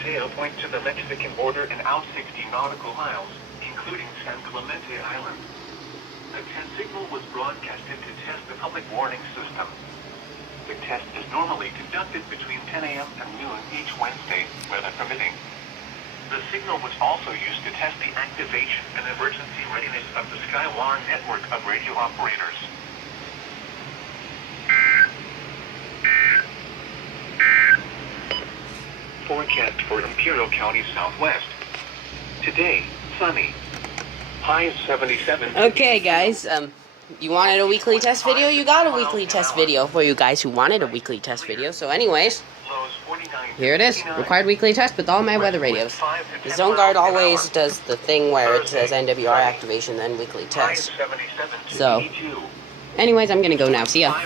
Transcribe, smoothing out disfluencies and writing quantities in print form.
Mateo point to the Mexican border and out 60 nautical miles, including San Clemente Island. The test signal was broadcasted to test the public warning system. The test is normally conducted between 10 a.m. and noon each Wednesday, weather permitting. The signal was also used to test the activation and emergency readiness of the Skywar network of radio operators. Forecast for Imperial County Southwest. Today, sunny. High 77. Okay, guys, you wanted a weekly test video? You got a weekly test video for you guys who wanted a weekly test video. So anyways, here it is. Required weekly test with all my weather radios. The Zone Guard always does the thing where it says NWR activation, then weekly test. So, anyways, I'm gonna go now. See ya.